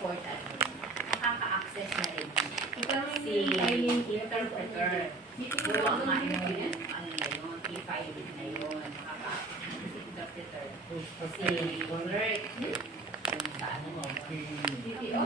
important, makaka-access na rin si interpreter. Gawa nga yun, ano na yun, e-filing na yun, makaka-access si interpreter. Si clerk, sa ano mo, DPO.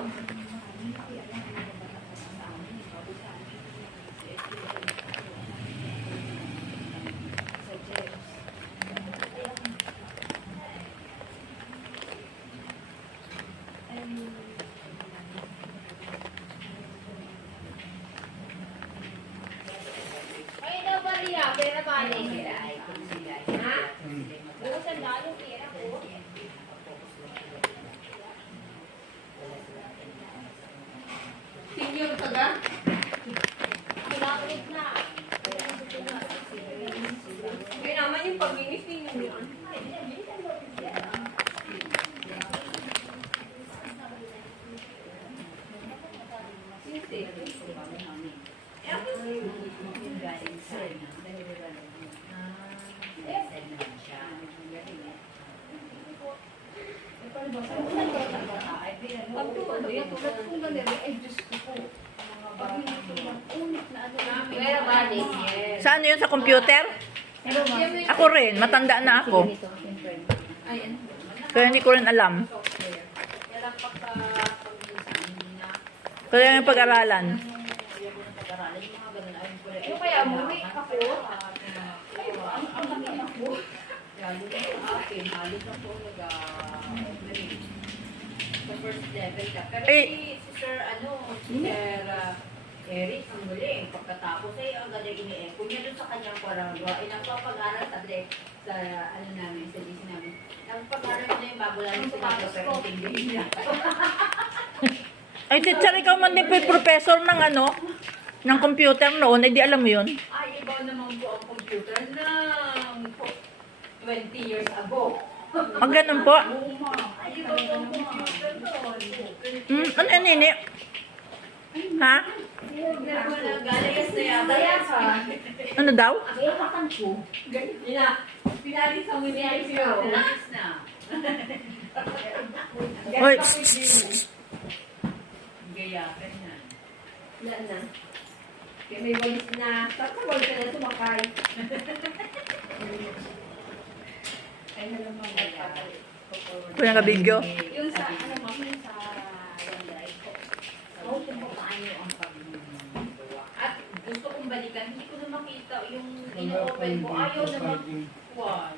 Ay, daw ba niya? Pera ba niya? Ha? Ha? Usan lalo pera ko. Senior ka ba? Kailangan na. Kaya naman yung pag-inis ninyo yun. Pag tumano yan, tulad kung ganyan, ay Diyos ko po. Pag hindi tumano, ulit na ano namin. Pera ba niya? Saan yun? Sa computer? Ako rin. Matanda na ako. Kaya hindi ko rin alam. Kaya yung pag-aralan. Yung kaya muli ako. Ang laki na po. Lalo na sa akin, halos na po sa first level ka. Pero si Sir, si Sir Eric, ang muli, pagkatapos ay ang galing ini-echo niya doon sa kanyang parangwa. Nagpapag-aral sa namin, sa DC namin. Nagpag-aral niya yung bago lang sa bago, pero hindi niya. Ay, teacher, ikaw man din po yung professor ng ng computer noon. Eh, di alam mo yun. Ay, iba naman po ang computer ng 20 years ago. Ang ganun po. Ay, iba po ang computer doon. Ano yun, Ha? Galayas na yata yan ha. Ano daw? Ay, makan ko. Pinalis ang munisipyo. Pinalis na. Hoy, Gayakan na. Wala na. Kaya may walis na. Tatawag ka na sumakay. Ay, nalang mga magpapalik. kuya nga video. Yung sa, ma'am, yung sa OneDrive ko. So, kung paano ang pag-gawa. At gusto kong balikan, hindi ko na makita yung ino-open ko. Ayaw na mag-one.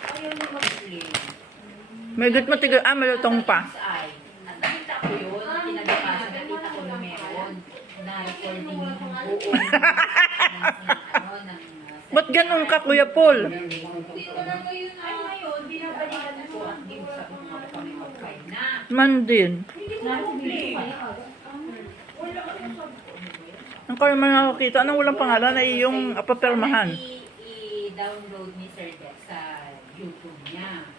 Ayaw na mag-play. May gut mo tigil. Malutong pa. At nakita ko yun, kinagapasa, nakita ko na meron na recording buo ng Ba't ganun ka, Kuya Paul? Hindi ko na ngayon ngayon, binabalikan ko at di sa mga kami mag-find na. Man din. Hindi ko na-play. Wala ko yung sabi ko. Ang kaya man nakakita, anong walang pangalan ay yung papirmahan. I-download ni Sir Dex sa YouTube niya.